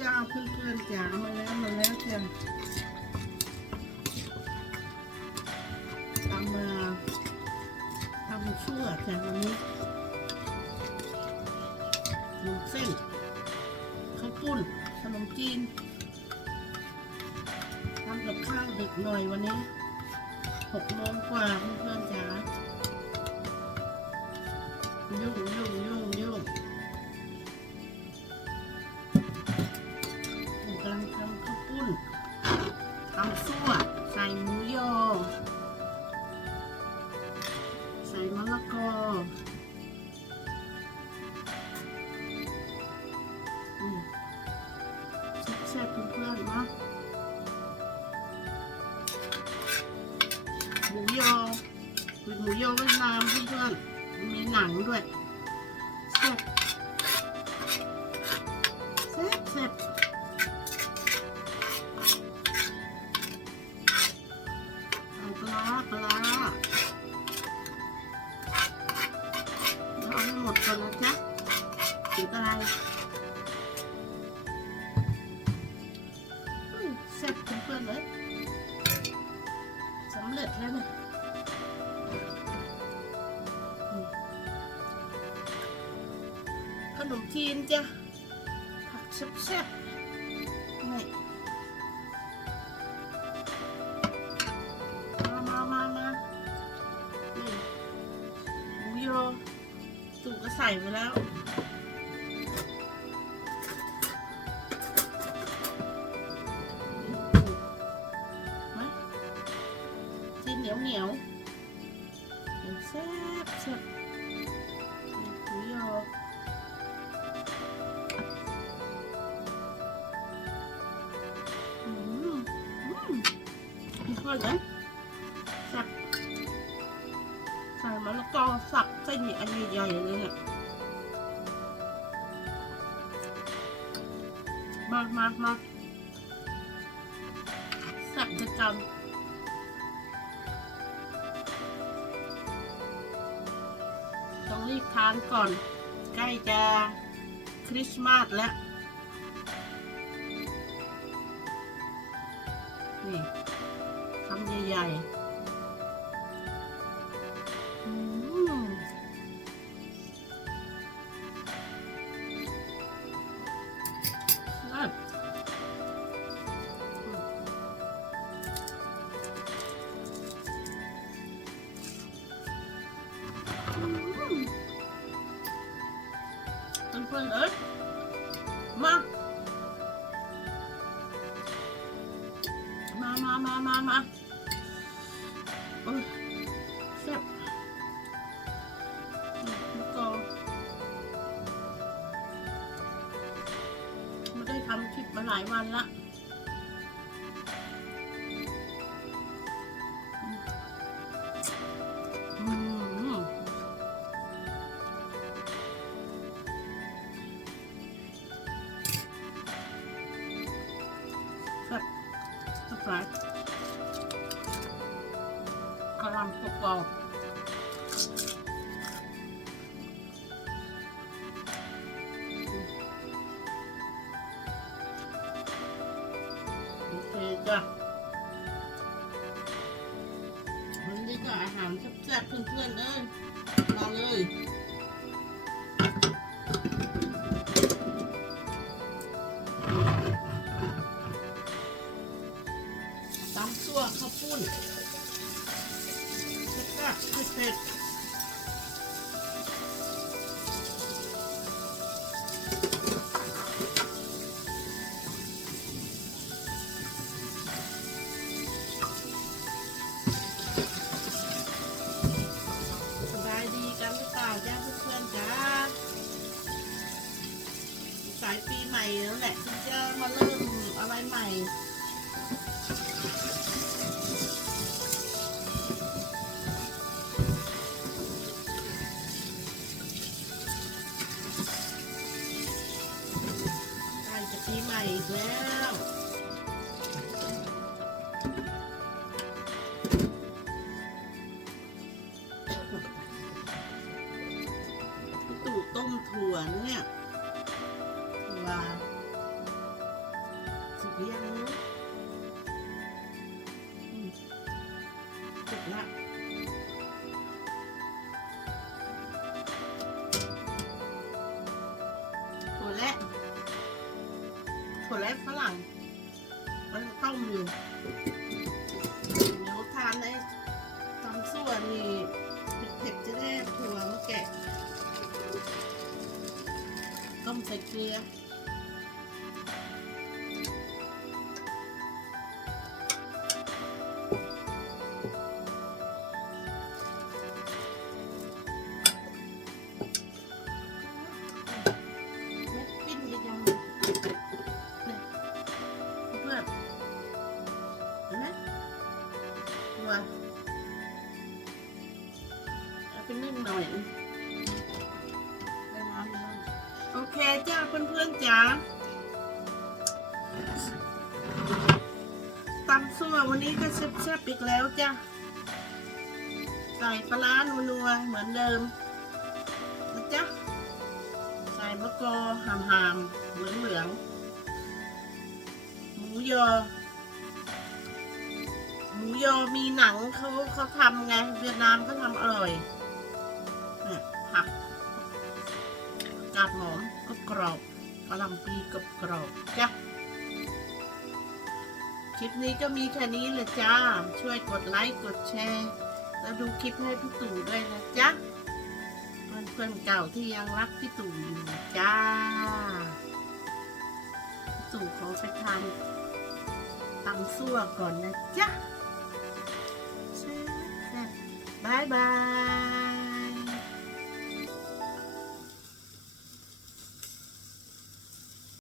จ้าเพื่อนๆจ๋ามาแล้วมาแล้วจ้ะทำมาทำชั่วจ้ะวันนี้หมูเส้นข้าวปุ้นขนมจีนทำกับข้าวดึกหน่อยวันนี้หกโมงกว่าเพื่อนๆจ๋ายุ่งยุ่งยุ่งยุ่ง ยอเป็นหมูยอเวียดนามเพื่อนๆมีหนังด้วยแซ่บแซ่บแซ่บเอาปลาปลาเอาให้หมดก่อนนะจ๊ะถึงอะไรเฮ้ยเสร็จเพื่อนเลยสำเร็จแล้วเนี่ย นมจีนจ้ะผักแซ่บๆนี่มามามามานี่หมูยอสูก็ใส่ไปแล้ว อยเลยสับใส่มะละกอสับเส้นใหญ่อันใหญ่ๆเลยเนี่ยมามามาสับจะกำต้องรีบทานก่อน ใกล้จะคริสต์มาสแล้ว นี่ ใหญ่ๆอืมเลิศอืมเพื่อนๆเอ้ยมา มามามามามา แซ่บแล้วก็ไม่ได้ทำคลิปมาหลายวันละแซ่บแซ่บ หลายกระหลำกรอบๆโอเคจ้ะวันนี้ก็อาหารแซ่บๆเพื่อนๆเอ้ยมาเลย เผ็ดสบายดีกันหรือเปล่าจ้าเพื่อนๆจ้าสายปีใหม่แล้วแหละที่จะมาเริ่มอะไรใหม่ หรือยังอืมสุกละถั่วและถั่วและฝรั่ง มันต้มอยู่เดี๋ยวทานได้ตำส่วนนี่เผ็ดจะได้ถั่วมาแกะต้มใส่เกลือ น่อยโอเคจ้าเพื่อนๆจ้าตำซั่ววันนี้ก็แซ่บๆอีกแล้วจ้าใส่ปลาร้านัวๆเหมือนเดิมนะจ๊ะใส่มะกอหามหามเหลืองเหลืองหมูยอหมูยอมีหนังเขาเขาทำไงเวียดนามเขาทำอร่อย ผักกาดหอมก็กรอบกระหลำปีกรอบกรอบจ้ะคลิปนี้ก็มีแค่นี้เลยจ้า ช่วยกดไลค์กดแชร์ แล้วดูคลิปให้พี่ตู่ด้วยนะจ๊ะเพื่อนๆเก่าที่ยังรักพี่ตู่อยู่จ้าพี่ตู่ขอไปทานตำซั่วก่อนนะจ๊ะแซ่บบายบาย